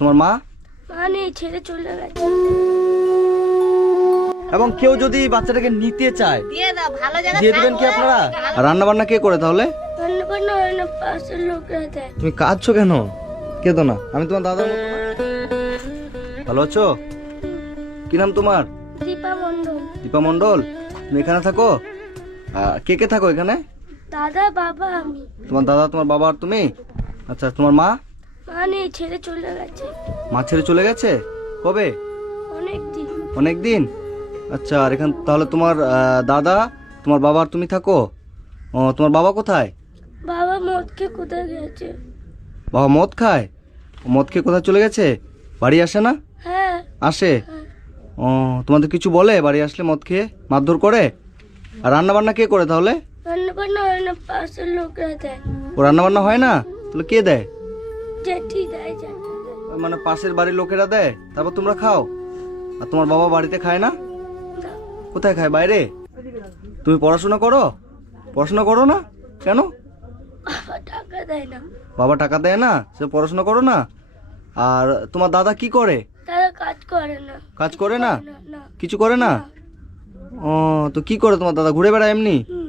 তোমার মা? মা নেই, ছেড়ে চলে গেছে। এবং কেউ যদি বাচ্চাটাকে নিতে চায় দিয়ে দাও, ভালো জায়গা দিয়ে দিবেন কি আপনারা? আর রান্না বান্না কে করে তাহলে? রান্না বান্না হয় না, পাশের লোকরা দেয়। তুমি কাঁদছো কেন? কেঁদো না, আমি তোমার দাদার মতো না। ভালো আছো? কি নাম তোমার? দীপা মণ্ডল। দীপা মণ্ডল। তুমি এখানে থাকো? কে কে থাকো এখানে? দাদা, বাবা, আমি। তোমার দাদা, তোমার বাবা আর তুমি? আচ্ছা, তোমার মা? মা নেই, ছেড়ে চলে গেছে। মা ছেড়ে চলে গেছে? কবে? অনেক দিন। অনেক দিন। আচ্ছা, আর এখান তাহলে তোমার দাদা, তোমার বাবা আর তুমি থাকো? ও, তোমার বাবা কোথায়? বাবা মদকে কোথায় গেছে? বাবা মদ খায়? মদ খেয়ে কোথায় চলে গেছে? বাড়ি আসে না? হ্যাঁ। আসে? হ্যাঁ। ও, তোমাদের কিছু বলে বাড়ি আসলে মদ খেয়ে মারধর করে? আর রান্না বান্না কে করে তাহলে? রান্না বান্না হয় না, পাশের লোকরা দেয়। ও, রান্না বান্না হয় না? তাহলে কে দেয়? জেঠি দেয়, জেঠি দেয়। মানে পাশের বাড়ির লোকেরা দেয়, তারপর তোমরা খাও? আর তোমার বাবা বাড়িতে খায় না? না, কোথায় খায়? বাইরে? তুমি পড়াশোনা করো? পড়াশোনা করো না কেন? বাবা টাকা দেয় না। বাবা টাকা দেয় না, সে পড়াশোনা করো না? আর তোমার দাদা কি করে? তারা কাজ করে না। কাজ করে না? না, না। কিছু করে না? ও, তো কি করে তোমার দাদা? ঘুরে বেড়ায় এমনি? হুম।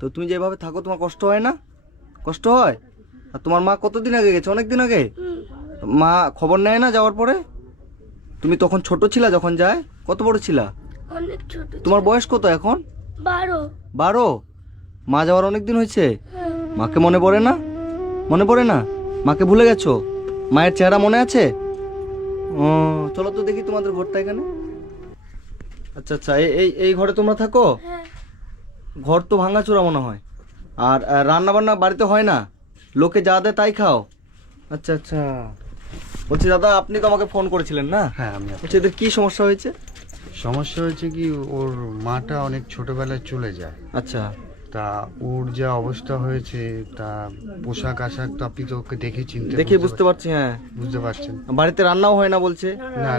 তো তুমি যেভাবে থাকো তোমার কষ্ট হয় না? কষ্ট হয়? আর তোমার মা কতদিন আগে গেছে? অনেক দিন আগে? হুম। মা খবর নেয় না যাওয়ার পরে? তুমি তখন ছোট ছিলা যখন যায়? কত বড় ছিলা? অনেক ছোট। তোমার বয়স কত এখন? 12। 12? মা যাওয়ার অনেক দিন হয়েছে? হ্যাঁ। মাকে মনে পড়ে না? মনে পড়ে না? মাকে ভুলে গেছো? মায়ের চেহারা মনে আছে? ও, চলো তো দেখি তোমাদের ঘরটা এখানে। আচ্ছা আচ্ছা, এই এই ঘরে তোমরা থাকো? হ্যাঁ। ঘর তো ভাঙাচোরা মনে হয়। আর রান্না বান্না বাড়িতে হয় না? লোকে যা দেয় তাই খাও? আচ্ছা আচ্ছা। বলছি দাদা, আপনি তো আমাকে ফোন করেছিলেন না? হ্যাঁ, আমি বলছি এদের কি সমস্যা হয়েছে? সমস্যা হয়েছে কি, ওর মাটা অনেক ছোটবেলায় চলে যায়। আচ্ছা। তা ওর যা অবস্থা হয়েছে, তা পোশাক আশাক তো আপনি তো ওকে দেখে চিনতে দেখে বুঝতে পারছি, হ্যাঁ। বুঝতে পারছেন। বাড়িতে রান্নাও হয় না বলছে? না,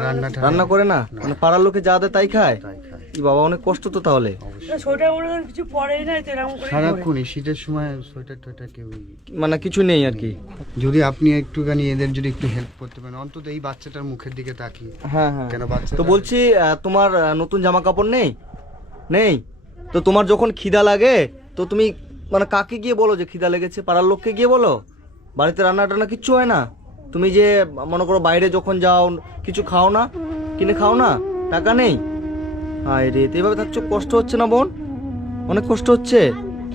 রান্না করে না? মানে পাড়ার লোকে যা দেয় তাই খায়? তাই খায়। ই বাবা, অনেক কষ্ট তো তাহলে। সারাক্ষণই শীতের সময় সোয়েটার টোয়েটার কেউ মানে কিছু নেই আর কি। যদি আপনি একটুখানি এদের যদি একটু হেল্প করতে পারেন, অন্তত এই বাচ্চাটার মুখের দিকে তাকিয়ে। হ্যাঁ হ্যাঁ। কেন বাচ্চা তো বলছি তোমার নতুন জামা কাপড় নেই? নেই? তো তোমার যখন খিদা লাগে তো তুমি মানে কাকে গিয়ে বলো যে খিদা লেগেছে? পাড়ার লোককে গিয়ে বলো? বাড়িতে রান্না টান্না কিচ্ছু হয় না? তুমি যে মনে করো বাইরে যখন যাও কিছু খাও না? কিনে খাও না? টাকা নেই? হায় রে, তো এভাবে থাকছো, কষ্ট হচ্ছে না বোন? অনেক কষ্ট হচ্ছে?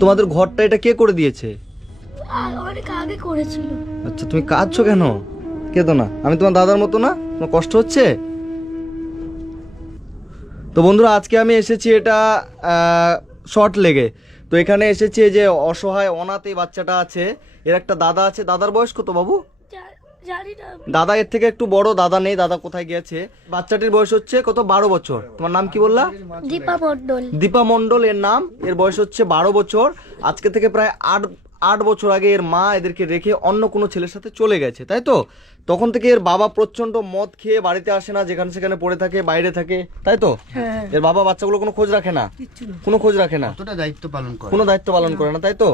তোমাদের ঘরটা এটা কে করে দিয়েছে? আর অনেক আগে করেছিল। আচ্ছা, তুমি কাঁদছো কেন? কেঁদো না, আমি তোমার দাদার মতো না? তোমার কষ্ট হচ্ছে? তো বন্ধুরা, আজকে আমি এসেছি এটা শর্ট লেগে। তো এখানে এসেছি যে অসহায় অনাথ এই বাচ্চাটা আছে, এর একটা দাদা আছে। দাদার বয়স কত বাবু? জানি না। দাদা এর থেকে একটু বড়, দাদা নেই, দাদা কোথায় গেছে। বাচ্চাটির বয়স হচ্ছে কত? 12 বছর। তোমার নাম কি বললা? দীপা মণ্ডল। দীপা মণ্ডল এর নাম। এর বয়স হচ্ছে 12 বছর। আজকে থেকে প্রায় আট বছর আগে এর মা এদেরকে রেখে অন্য কোনো ছেলের সাথে চলে গেছে, তাই তো? তখন থেকে এর বাবা প্রচন্ড মদ খেয়ে বাড়িতে আসে না, যেখানে সেখানে পড়ে থাকে, বাইরে থাকে, তাই তো? এর বাবা বাচ্চাগুলো কোনো খোঁজ রাখে না, কোনো খোঁজ রাখে না, কতটা দায়িত্ব পালন করে? কোনো দায়িত্ব পালন করে না, তাই তো?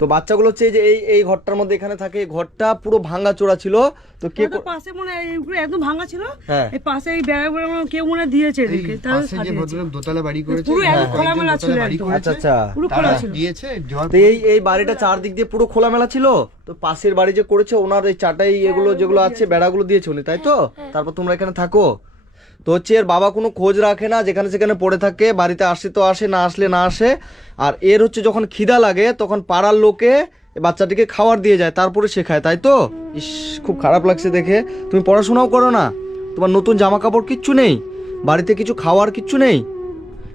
তো বাচ্চাগুলো হচ্ছে যে এই ঘরটার মধ্যে এখানে থাকে। এই ঘরটা পুরো ভাঙা চোরা ছিল। তো কে পাশে মনে হয় এইগুলো একদম ভাঙা ছিল। হ্যাঁ। এই পাশে এই বেড়াগুলো কেউ মনে হয় দিয়েছে এই এদেরকে, তাহলে পাশে যে ভদ্রলোক দোতলা বাড়ি করেছে, পুরো একদম কয়েকজন খোলামেলা ছিল দোতলা বাড়ি একদম। করেছে, আচ্ছা আচ্ছা। পুরো তারা খোলা ছিল। দিয়েছে জল। তো এই বাড়িটা চারদিক দিয়ে পুরো খোলামেলা ছিল। তো পাশের বাড়ি যে করেছে ওনার এই চাটাই এগুলো যেগুলো আছে বেড়াগুলো দিয়েছে উনি, তাই তো? তারপর তোমরা এখানে থাকো। তো হচ্ছে এর বাবা কোনো খোঁজ রাখে না, যেখানে সেখানে পড়ে থাকে, বাড়িতে আসে তো আসে, না আসলে না আসে। আর এর হচ্ছে যখন খিদা লাগে তখন পাড়ার লোকে বাচ্চাটিকে খাবার দিয়ে যায়, তারপরে সে খায়, তাই তো? ইস, খুব খারাপ লাগছে দেখে। তুমি পড়াশোনাও করো না, তোমার নতুন জামা কাপড় কিচ্ছু নেই, বাড়িতে কিছু খাওয়ার কিচ্ছু নেই।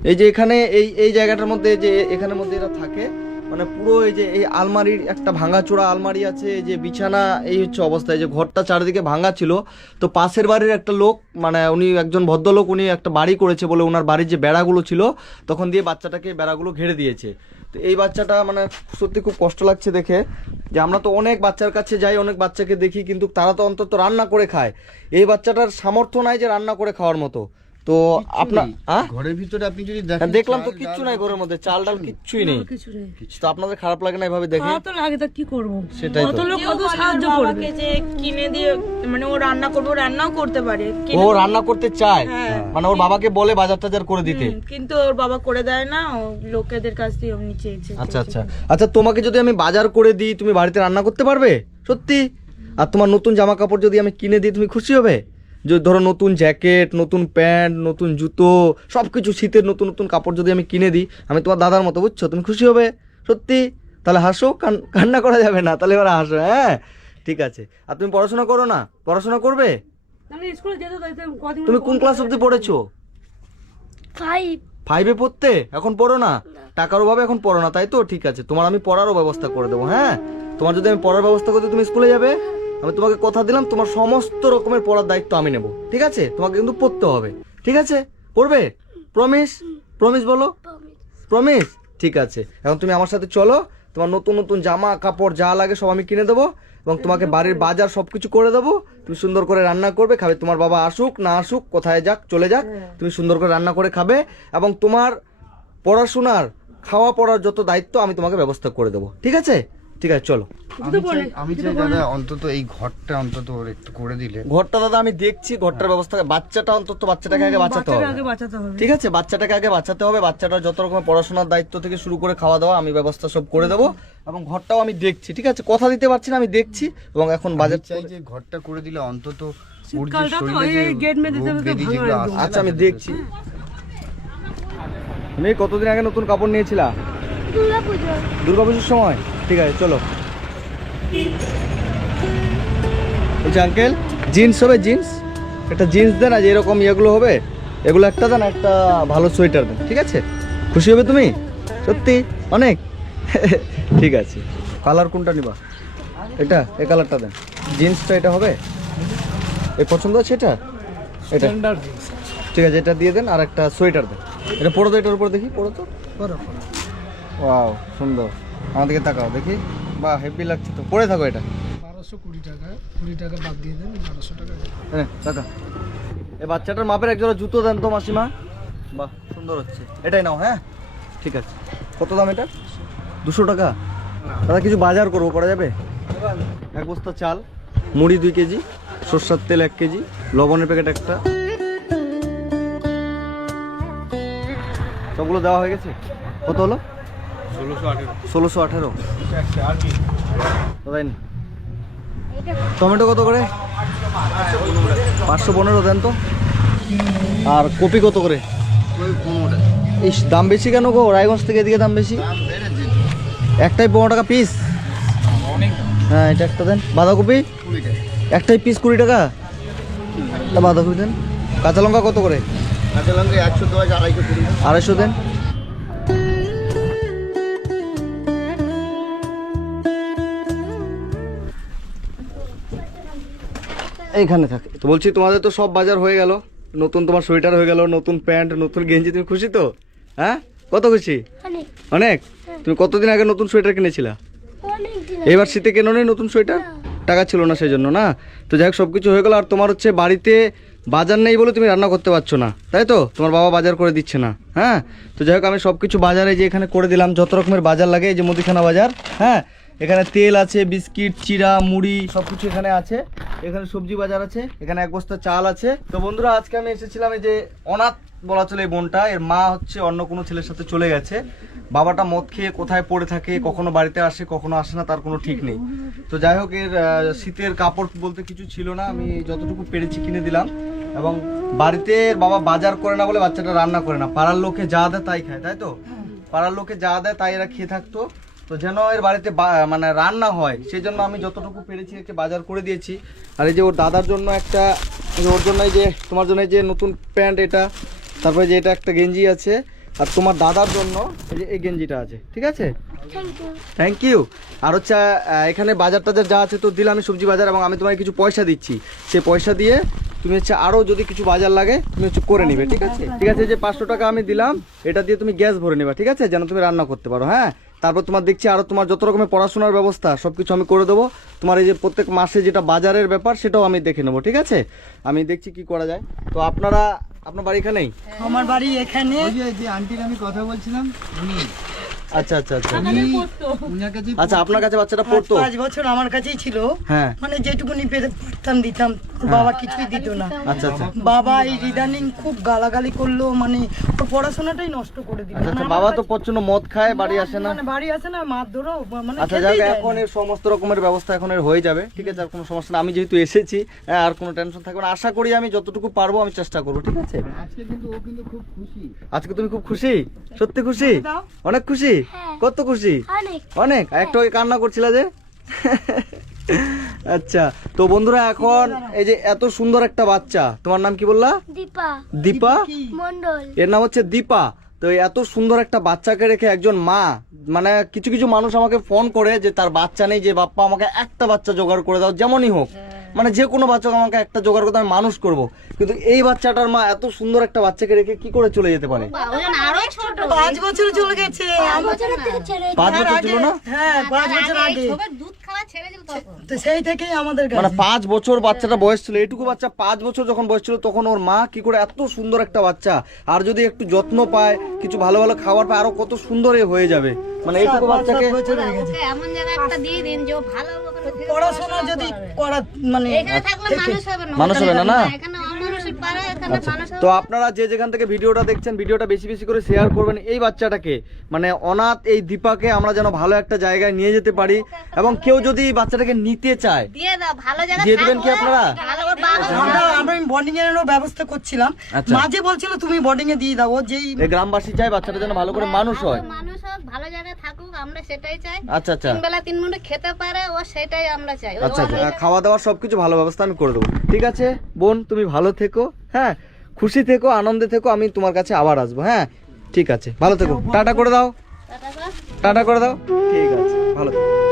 এই যে এখানে এই জায়গাটার মধ্যে যে এখানের মধ্যে এরা থাকে, মানে পুরো এই যে এই আলমারির একটা ভাঙাচোরা আলমারি আছে, এই যে বিছানা, এই হচ্ছে অবস্থা। এই যে ঘরটা চারিদিকে ভাঙা ছিল। তো পাশের বাড়ির একটা লোক, মানে উনি একজন ভদ্রলোক, উনি একটা বাড়ি করেছে বলে ওনার বাড়ির যে বেড়াগুলো ছিল তখন দিয়ে বাচ্চাটাকে বেড়াগুলো ঘিরে দিয়েছে। তো এই বাচ্চাটা মানে সত্যি খুব কষ্ট লাগছে দেখে, যে আমরা তো অনেক বাচ্চার কাছে যাই, অনেক বাচ্চাকে দেখি, কিন্তু তারা তো অন্তত রান্না করে খায়। এই বাচ্চাটার সামর্থ্য নাই যে রান্না করে খাওয়ার মতো। তো আপনার ঘরের ভিতরে আপনি যদি হ্যাঁ, দেখলাম তো কিচ্ছু নাই ঘরের মধ্যে, চাল ডাল কিচ্ছুই নেই। কিছু নেই। তো আপনাদের খারাপ লাগে না এভাবে দেখে? খারাপ তো লাগে, তা কি করবো? সেটাই তো। কত লোক কত সাহায্য করবে। বাবাকে যে কিনে দিয়ে মানে ও রান্না করবে, ও রান্নাও করতে পারে ও রান্না করতে চায়, হ্যাঁ। মানে ওর বাবাকে বলে বাজার টাজার করে দিতে। কিন্তু ওর বাবা করে দেয় না, ও লোকেদের কাছ দিয়ে এমনি চেয়েছে। আচ্ছা আচ্ছা আচ্ছা, তোমাকে যদি আমি বাজার করে দিই তুমি বাড়িতে রান্না করতে পারবে সত্যি? আর তোমার নতুন জামা কাপড় যদি আমি কিনে দিই তুমি খুশি হবে? যদি ধরো নতুন জ্যাকেট, নতুন প্যান্ট, নতুন জুতো, সব কিছু শীতের নতুন নতুন কাপড় যদি আমি কিনে দিই, আমি তোমার দাদার মতো, বুঝছো? তুমি খুশি হবে সত্যি? তাহলে হাসো, কান্না করা যাবে না, তাহলে এবার হাসো। হ্যাঁ ঠিক আছে। আর তুমি পড়াশোনা করো না? পড়াশোনা করবে? তাহলে স্কুলে যেতে তো কদিন। তুমি কোন ক্লাস অবধি পড়েছো? 5 5-এ পড়তে? এখন পড়ো না? টাকার অভাবে এখন পড়ো না, তাই তো? ঠিক আছে, তোমার আমি পড়ারও ব্যবস্থা করে দেবো। হ্যাঁ, তোমার যদি আমি পড়ার ব্যবস্থা করতে তুমি স্কুলে যাবে, আমি তোমাকে কথা দিলাম তোমার সমস্ত রকমের পড়ার দায়িত্ব আমি নেব, ঠিক আছে? তোমাকে কিন্তু পড়তে হবে, ঠিক আছে? পড়বে? প্রমিস? প্রমিস বলো, প্রমিস? ঠিক আছে, এখন তুমি আমার সাথে চলো, তোমার নতুন নতুন জামা কাপড় যা লাগে সব আমি কিনে দেবো এবং তোমাকে বাড়ির বাজার সবকিছু করে দেবো। তুমি সুন্দর করে রান্না করবে, খাবে। তোমার বাবা আসুক না আসুক, কোথায় যাক চলে যাক, তুমি সুন্দর করে রান্না করে খাবে এবং তোমার পড়াশোনার খাওয়া পড়ার যত দায়িত্ব আমি তোমাকে ব্যবস্থা করে দেবো, ঠিক আছে? ঠিক আছে, চলো। আমি চাই দাদা অন্তত এই ঘরটা অন্তত ওর একটু করে দিলে। ঘরটা দাদা আমি দেখছি, ঘরটার ব্যবস্থা, বাচ্চাটা অন্তত বাচ্চাটাকে আগে বাঁচাতে হবে, আগে বাঁচাতে হবে। ঠিক আছে? বাচ্চাটাকে আগে বাঁচাতে হবে, বাচ্চাটার যত রকমের পড়াশোনার দায়িত্ব থেকে শুরু করে খাওয়া দাওয়া আমি ব্যবস্থা সব করে দেবো এবং ঘরটাও আমি দেখছি, ঠিক আছে? কথা দিতে পারছি না, আমি দেখছি এবং এখন বাজেট চাই যে ঘরটা করে দিলে অন্তত ওর যে শীতকালটা তো শরীরে যে এই গেট মেরে দিতে রোগ হবে তো ব্যাধি ভাঙা যেগুলো একদম। আসে আচ্ছা আমি দেখছি। তুমি কতদিন আগে নতুন কাপড় নিয়েছিলা? দুর্গাপুজো। দুর্গাপুজোর সময়? ঠিক আছে, চলো। বলছি আঙ্কেল, জিন্স হবে? জিন্স একটা জিন্স দেন, আর এরকম ইয়েগুলো হবে, এগুলো একটা দেন, একটা ভালো সোয়েটার দেন, ঠিক আছে? খুশি হবে তুমি সত্যি অনেক? ঠিক আছে, কালার কোনটা নিবা? এটা, এই কালারটা দেন। জিন্সটা এটা হবে? এই পছন্দ আছে এটা? এটা ঠিক আছে, এটা দিয়ে দেন আর একটা সোয়েটার দেন। এটা পরো তো, এটার উপর দেখি, পরো তো। ওয়াও সুন্দর, আমার দিকে তাকাও দেখি, বাহ হেভি লাগছে তো। পরে থাকো এটা। 1220 টাকা, 20 টাকা বাদ দিয়ে দেন, 1200 টাকা। হ্যাঁ টাকা। এই বাচ্চাটার মাপের একজোড়া জুতো দেন তো মাসিমা। বাহ সুন্দর হচ্ছে, এটাই নাও। হ্যাঁ ঠিক আছে। কত দাম এটা? 200 টাকা। দাদা কিছু বাজার করবো, করা যাবে? 1 বস্তা চাল, মুড়ি 2 কেজি, সরষের তেল 1 কেজি, লবণের প্যাকেট একটা। সবগুলো দেওয়া হয়ে গেছে? কত হলো? 1618। দাদা টমেটো কত করে? 515 দেন তো। আর কপি কত করে? ইস দাম বেশি কেন গো? রায়গঞ্জ থেকে এদিকে দাম বেশি। একটাই 15 টাকা পিস? হ্যাঁ এটা একটা দেন। বাঁধাকপি একটাই পিস 20 টাকা? তা বাঁধাকপি দেন। কাঁচা লঙ্কা কত করে? কাঁচা লঙ্কা 110, 250, 250 দেন। এইখানে থাকে তো। বলছি তোমাদের তো সব বাজার হয়ে গেল, নতুন তোমার সোয়েটার হয়ে গেল, নতুন প্যান্ট, নতুন গেঞ্জি, তুমি খুশি তো? হ্যাঁ কত খুশি? অনেক অনেক। তুমি কতদিন আগে নতুন সোয়েটার কিনেছিলা? অনেক দিন। এবার শীতে কেন নেই নতুন সোয়েটার? টাকা ছিল না সেই জন্য না? তো যাই হোক সব কিছু হয়ে গেল। আর তোমার হচ্ছে বাড়িতে বাজার নেই বলে তুমি রান্না করতে পারছো না, তাই তো? তোমার বাবা বাজার করে দিচ্ছে না। হ্যাঁ তো যাই হোক আমি সব কিছু বাজারে যে এখানে করে দিলাম, যত রকমের বাজার লাগে, এই যে মুদিখানা বাজার। হ্যাঁ এখানে তেল আছে, বিস্কিট, চিড়া, মুড়ি সব কিছু এখানে আছে। এখানে সবজি বাজার আছে, এখানে 1 বস্তা চাল আছে। তো বন্ধুরা আজকে আমি এসেছিলাম, এই যে অনাথ বলা চলে এই বোনটা, এর মা হচ্ছে অন্য কোনো ছেলের সাথে চলে গেছে। বাবাটা মদ খেয়ে কোথায় পড়ে থাকে, কখনো বাড়িতে আসে কখনো আসে না, তার কোনো ঠিক নেই। তো যাই হোক এর শীতের কাপড় বলতে কিছু ছিল না, আমি যতটুকু পেরেছি কিনে দিলাম। এবং বাড়িতে এর বাবা বাজার করে না বলে বাচ্চাটা রান্না করে না, পাড়ার লোকে যা দেয় তাই খায়, তাই তো? পাড়ার লোকে যা দেয় তাই এরা খেয়ে থাকতো। তো যেন এর বাড়িতে মানে রান্না হয় সেই জন্য আমি যতটুকু পেরেছি একে বাজার করে দিয়েছি। আর এই যে ওর দাদার জন্য একটা, ওর জন্য এই যে তোমার জন্য এই যে নতুন প্যান্ট এটা, তারপরে যে এটা একটা গেঞ্জি আছে, আর তোমার দাদার জন্য এই যে এই গেঞ্জিটা আছে, ঠিক আছে? Thank you. Thank you. আর হচ্ছে এখানে বাজার টাজার যা আছে তো দিলাম আমি, সবজি বাজার, এবং আমি তোমাকে কিছু পয়সা দিচ্ছি। সেই পয়সা দিয়ে তুমি হচ্ছে আরও যদি কিছু বাজার লাগে তুমি হচ্ছে করে নিবে, ঠিক আছে? ঠিক আছে, যে 500 টাকা আমি দিলাম, এটা দিয়ে তুমি গ্যাস ভরে নিবা, ঠিক আছে? যেন তুমি রান্না করতে পারো। হ্যাঁ তারপর তোমার দেখছি আরও তোমার যত রকমের পড়াশোনার ব্যবস্থা সব কিছু আমি করে দেবো। তোমার এই যে প্রত্যেক মাসে যেটা বাজারের ব্যাপার সেটাও আমি দেখে নেবো, ঠিক আছে? আমি দেখছি কি করা যায়। তো আপনারা আপনার বাড়ি এখানেই? আমার বাড়ি এখানে। ওই যে আন্টির আমি কথা বলছিলাম উনি আচ্ছা আচ্ছা আচ্ছা উনার কাছে আচ্ছা, আপনার কাছে বাচ্চাটা পড়তো? 5 বছর আমার কাছেই ছিল। হ্যাঁ মানে যেটুকুনি পেতে পারতাম দিতাম, ওর বাবা কিছুই দিত না। আচ্ছা আচ্ছা বাবা এই ইদানিং খুব গালাগালি করলো, মানে ওর পড়াশোনাটাই নষ্ট করে দিল। আচ্ছা আচ্ছা, বাবা তো প্রচন্ড মদ খায়, বাড়ি আসে না? মানে বাড়ি আসে না, মারধরও মানে আচ্ছা খেতেই যাক, দেয় এখন না। এর সমস্ত রকমের ব্যবস্থা এখন এর হয়ে যাবে, ঠিক আছে? আর কোনো সমস্যা না, আমি যেহেতু এসেছি, হ্যাঁ, আর কোনো টেনশন থাকবে না। আশা করি আমি যতটুকু পারবো আমি চেষ্টা করবো, ঠিক আছে? আজকে কিন্তু ও কিন্তু খুব খুশি। আজকে তুমি খুব খুশি? সত্যি খুশি? দাও। অনেক খুশি? হ্যাঁ। কত খুশি? অনেক। অনেক? একটু আগে কান্না করছিলা যে? আচ্ছা, তো বন্ধুরা এখন এই যে এত সুন্দর একটা বাচ্চা, তোমার নাম কি বললা? দীপা দীপা? মন্ডল। এর নাম হচ্ছে দীপা। তো এই এত সুন্দর একটা বাচ্চাকে রেখে একজন মা, মানে কিছু কিছু মানুষ আমাকে ফোন করে যে তার বাচ্চা নেই, যে বাপ্পা আমাকে একটা বাচ্চা জোগাড় করে দাও, যেমনই হোক, মানে যে কোনো বাচ্চাকে আমাকে একটা জোগাড় করতে আমি মানুষ করব। কিন্তু এই বাচ্চাটার মা এত সুন্দর একটা বাচ্চাকে রেখে কি করে চলে যেতে পারে? 5 বছর চলে গেছে। 5 বছরের থেকে ছেড়ে 5 বছর ছিল না? হ্যাঁ 5 বছর আগে। তো সেই থেকেই আমাদের মানে কাছে। 5 বছর বাচ্চাটা বয়স ছিল, এটুকু বাচ্চা 5 বছর যখন বয়স ছিল তখন ওর মা কি করে এত সুন্দর একটা বাচ্চা, আর যদি একটু যত্ন পায়, কিছু ভালো ভালো খাবার পায়, আরো কত সুন্দর এ হয়ে যাবে। মানে এইটুকু বাচ্চাকে 7 বছর হয়ে গেছে। এমন জায়গায় একটা দিয়ে দিন যে ও ভালো পড়াশোনা যদি করা মানে এখানে থাকলে মানুষ হবে না। মানুষ হবে না, না? এখানে অমানুষই পারে, এখানে মানুষ হবে। তো আপনারা যে যেখান থেকে ভিডিওটা দেখছেন, ভিডিওটা বেশি বেশি করে শেয়ার করবেন। এই বাচ্চাটাকে, মানে অনাথ এই দীপাকে আমরা যেন ভালো একটা জায়গায় নিয়ে যেতে পারি, এবং কেউ যদি এই বাচ্চাটাকে নিতে চায় দিয়ে দাও, ভালো জায়গায় দিয়ে দিবেন কি আপনারা? ভালো ওর বাবা আমরা বোর্ডিং এর ব্যবস্থা করছিলাম। আচ্ছা। মাঝে বলছিল তুমি বোর্ডিং এ দিয়ে দাও, যেই এই গ্রামবাসী চায় বাচ্চাটা যেন ভালো করে মানুষ হয়। মানুষ হোক, ভালো জায়গায় থাকুক, আমরা সেটাই চাই। আচ্ছা আচ্ছা 3 বেলা 3 মুঠো খেতে পারে, ও সেটাই আমরা চাই। আচ্ছা আচ্ছা, খাওয়া দাওয়া সবকিছু ভালো ব্যবস্থা আমি করে দেবো, ঠিক আছে? বোন তুমি ভালো থেকো, হ্যাঁ, খুশি থেকো, আনন্দে থেকো, আমি তোমার কাছে আবার আসবো, হ্যাঁ? ঠিক আছে, ভালো থেকো, টাটা করে দাও, টাটা করে দাও, ঠিক আছে, ভালো থেকো।